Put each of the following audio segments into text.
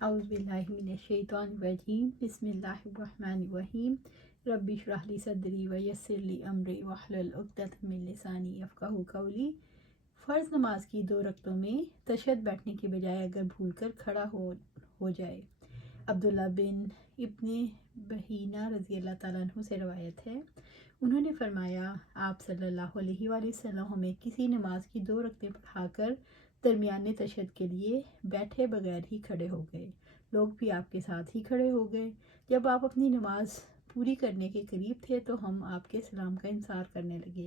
अऊज़ु बिल्लाहि मिनश्शैतानिर्रजीम बिस्मिल्लाहिर्रहमानिर्रहीम रब्बि इश्रह ली सदरी व यस्सिर ली अमरी वहलुल उक़दतम मिन लिसानी यफ़क़हू क़ौली। फ़र्ज़ नमाज की 2 रकतों में तशहद बैठने के बजाय अगर भूलकर खड़ा हो जाए। अब्दुल्ला बिन इब्ने बहीना रज़ी अल्लाह ताला अन्हु से रवायत है, उन्होंने फरमाया आप सल्लल्लाहु अलैहि वसल्लम हमें किसी नमाज की 2 रकतें पढ़ाकर दरमियाने तशहद के लिए बैठे बगैर ही खड़े हो गए। लोग भी आपके साथ ही खड़े हो गए। जब आप अपनी नमाज पूरी करने के करीब थे तो हम आपके सलाम का इंतज़ार करने लगे,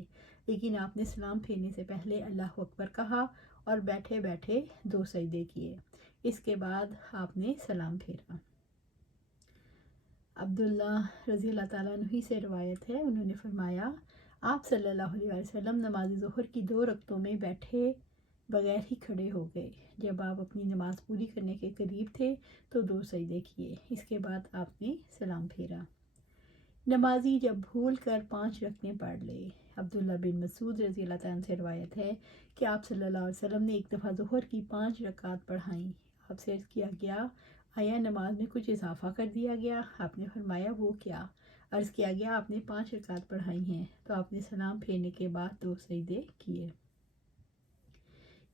लेकिन आपने सलाम फेरने से पहले अल्लाहु अकबर कहा और बैठे बैठे 2 सजदे किए। इसके बाद आपने सलाम फेरा। अब्दुल्ला रज़ी अल्लाह ताला अन्हु से रवायत है, उन्होंने फरमाया आप सल्लल्लाहु अलैहि वसल्लम नमाज ज़ोहर की 2 रकतों में बैठे बगैर ही खड़े हो गए। जब आप अपनी नमाज पूरी करने के करीब थे तो 2 सजदे किए। इसके बाद आपने सलाम फेरा। नमाजी जब भूल कर 5 रकतें पढ़ ले। अब्दुल्ला बिन मसूद रज़ी अल्लाह ताला से रवायत है कि आप सल्लल्लाहु अलैहि वसल्लम ने एक दफ़ा ज़ोहर की 5 रकात पढ़ाई। आपसे अर्ज़ किया गया आया नमाज में कुछ इजाफा कर दिया गया? आपने फरमाया वो क्या? अर्ज़ किया गया आपने 5 रकात पढ़ाई हैं। तो आपने सलाम फेरने के बाद 2 सजदे किए।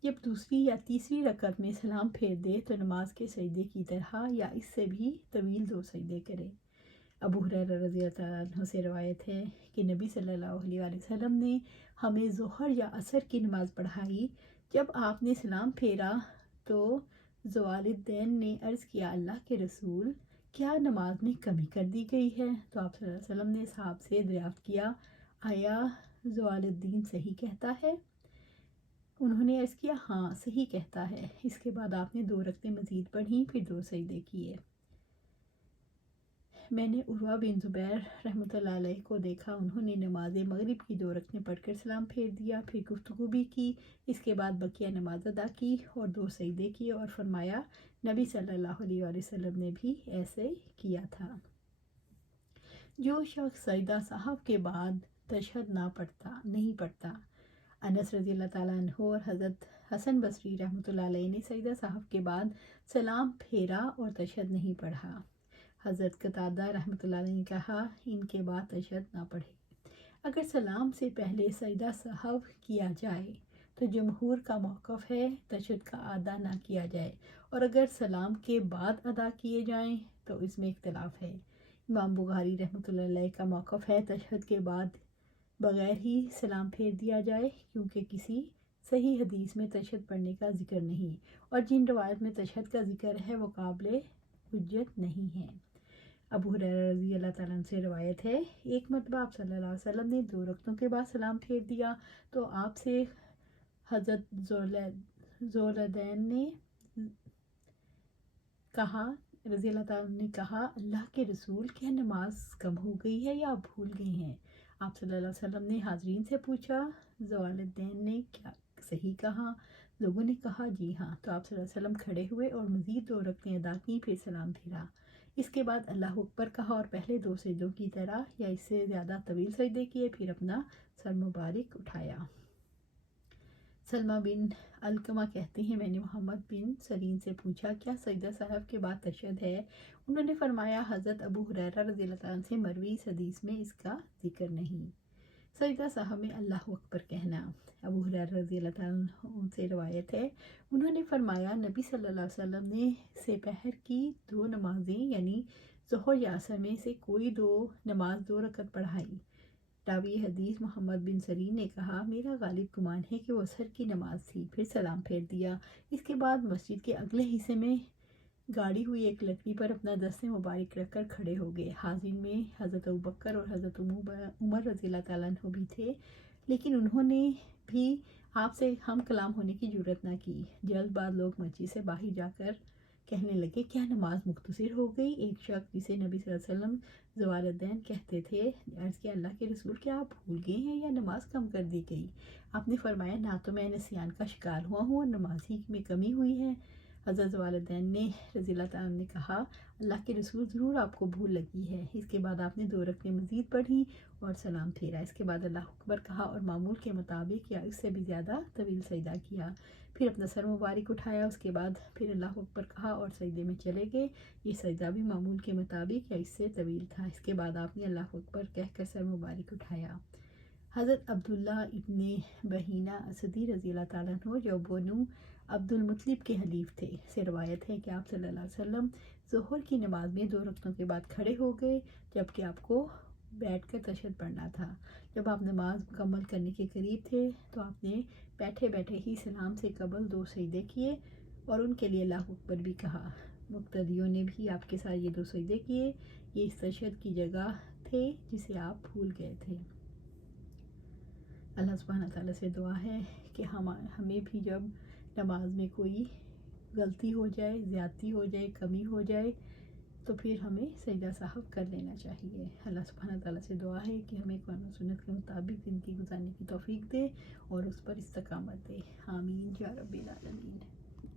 जब दूसरी या तीसरी रकत में सलाम फेर दे तो नमाज के सजदे की तरह या इससे भी तवील 2 सजदे करें। अबू हुरैरा रज़ी अल्लाह अन्हु से रवायत है कि नबी सल्लल्लाहु अलैहि वसल्लम ने हमें ज़ोहर या असर की नमाज़ पढ़ाई। जब आपने सलाम फेरा तो ज़वालिदैन ने अर्ज़ किया अल्लाह के रसूल, क्या नमाज में कमी कर दी गई है? तो आप सल्लल्लाहु अलैहि वसल्लम ने साहब से दरियाफ़्त किया आया ज़वालिद्दीन सही कहता है? उन्होंने अर्ज़ किया हाँ सही कहता है। इसके बाद आपने 2 रकतें मज़ीद पढ़ी, फिर 2 सजदे किए। मैंने उर्वा बिन ज़ुबैर रहमतुल्लाह अलैह को देखा, उन्होंने नमाज मगरिब की 2 रकतें पढ़कर सलाम फेर दिया, फिर गुफ्तगू भी की। इसके बाद बकिया नमाज अदा की और 2 सजदे किए और फरमाया नबी सल्लल्लाहु अलैहि वसल्लम ने भी ऐसे किया था। जो शख्स सजदा साहब के बाद तशहद नहीं पढ़ता। अनस रज़ी अल्लाह ताला अन्हु और हज़रत हसन बसरी रहमतुल्लाह अलैह ने सजदा साहब के बाद सलाम फेरा और तशहद नहीं पढ़ा। हज़रत कतादा रहमतुल्लाह अलैह ने कहा इनके बाद तशहद ना पढ़े। अगर सलाम से पहले सजदा साहब किया जाए तो जमहूर का मौक़िफ़ है तशहद का अदा ना किया जाए, और अगर सलाम के बाद अदा किए जाएं तो इसमें इख्तिलाफ़ है। इमाम बुखारी रहमतुल्लाह अलैह का मौक़िफ़ है तशहद के बाद बग़ैर ही सलाम फेर दिया जाए, क्योंकि किसी सही हदीस में तशहद पढ़ने का ज़िक्र नहीं, और जिन रवायत में तशहद का ज़िक्र है वो काबिल हुज्जत नहीं है। अबू हुरैरा रज़ी अल्लाह ताला अन्हु से रवायत है, एक मरतबा आप सल्लल्लाहु अलैहि वसल्लम ने 2 रकतों के बाद सलाम फेर दिया तो आपसे हज़रत ज़ोलदैन ने कहा रज़ी अल्लाह ताला ने कहा अल्लाह के रसूल, क्या नमाज कम हो गई है या आप भूल गई हैं? आप सल्लल्लाहु अलैहि वसल्लम ने हाज़रीन से पूछा, ज़वालिदैन ने क्या सही कहा? लोगों ने कहा जी हाँ। तो आप सल्लल्लाहु अलैहि वसल्लम खड़े हुए और मज़ीद 2 रकतें अदा की, फिर सलाम फेरा। इसके बाद अल्लाहु अकबर कहा और पहले 2 सजदों की तरह या इससे ज़्यादा तवील सजदे किए, फिर अपना सर मुबारक उठाया। सलमा बिन अलकमा कहते हैं मैंने मोहम्मद बिन सरीन से पूछा क्या सजदा साहब के बाद तशहद है? उन्होंने फरमाया हज़रत अबू हुरैरा रज़ी अल्लाह ताला से मरवी इस हदीस में इसका जिक्र नहीं। सजदा साहब में अल्लाहु अकबर कहना। अबू हुरैरा रज़ी अल्लाह ताला उनसे रवायत है, उन्होंने फरमाया नबी सल्लल्लाहु अलैहि वसल्लम ने सेपहर की 2 नमाज़ें यानी ज़ोहर या असर में से कोई 2 नमाज 2 रकत पढ़ाई। रावी हदीस मोहम्मद बिन सरीन ने कहा मेरा गालिब गुमान है कि वो असर की नमाज थी, फिर सलाम फेर दिया। इसके बाद मस्जिद के अगले हिस्से में गाड़ी हुई एक लकड़ी पर अपना दस्ते मुबारक रखकर खड़े हो गए। हाजिर में हज़रत अबू बकर और हज़रत उमर रज़ी अल्लाह ताला अन्हु भी थे, लेकिन उन्होंने भी आपसे हम कलाम होने की जुर्रत ना की। जल्द बाद लोग मस्जिद से बाहर जाकर कहने लगे क्या नमाज मुख्तसर हो गई? एक शख्स जिसे नबी सल्लल्लाहु अलैहि वसल्लम ज़वालिदैन कहते थे अर्ज़ किया अल्लाह के रसूल, क्या आप भूल गए हैं या नमाज कम कर दी गई? आपने फरमाया ना तो मैं नसियान का शिकार हुआ हूँ और नमाजी में कमी हुई है। حضرت والدین نے رضی اللہ تعالیٰ عنہ نے کہا اللہ کے رسول ضرور آپ کو بھول لگی ہے۔ اس کے بعد آپ نے 2 رکعتیں مزید پڑھی اور سلام پھیرا۔ اس کے بعد اللہ اکبر کہا اور معمول کے مطابق یا اس سے بھی زیادہ طویل سجدہ کیا، پھر اپنا سر مبارک اٹھایا، اس کے بعد پھر اللہ اکبر کہا اور سجدے میں چلے گئے۔ یہ سجدہ بھی معمول کے مطابق یا اس سے طویل تھا۔ اس کے بعد آپ نے اللہ اکبر کہہ کر سر مبارک اٹھایا۔ حضرت عبداللہ ابن بحینہ اسدی رضی اللہ تعالیٰ عنہ جو بنو عبد المطلب کے حلیف تھے، سے روایت ہے کہ آپ صلی اللہ علیہ وسلم ظہر کی نماز میں 2 رکعتوں کے بعد کھڑے ہو گئے جبکہ آپ کو بیٹھ کر تشہد پڑھنا تھا۔ جب آپ نماز مکمل کرنے کے قریب تھے تو آپ نے بیٹھے بیٹھے ہی سلام سے قبل 2 سجدے کیے اور ان کے لیے اللہ اکبر بھی کہا۔ مقتدیوں نے بھی آپ کے ساتھ یہ 2 سجدے کیے۔ یہ اس تشہد کی جگہ تھے جسے آپ بھول گئے تھے۔ اللہ سبحانہ تعالیٰ سے دعا ہے کہ ہمیں بھی جب نماز میں کوئی غلطی ہو جائے، زیادتی ہو جائے، کمی ہو جائے تو پھر ہمیں سجدہ سہو کر لینا چاہیے۔ اللہ سبحانہ تعالیٰ سے دعا ہے کہ ہمیں قرآن و سنت کے مطابق زندگی گزارنے کی توفیق دے اور اس پر استقامت دے۔ آمین یا رب العالمین۔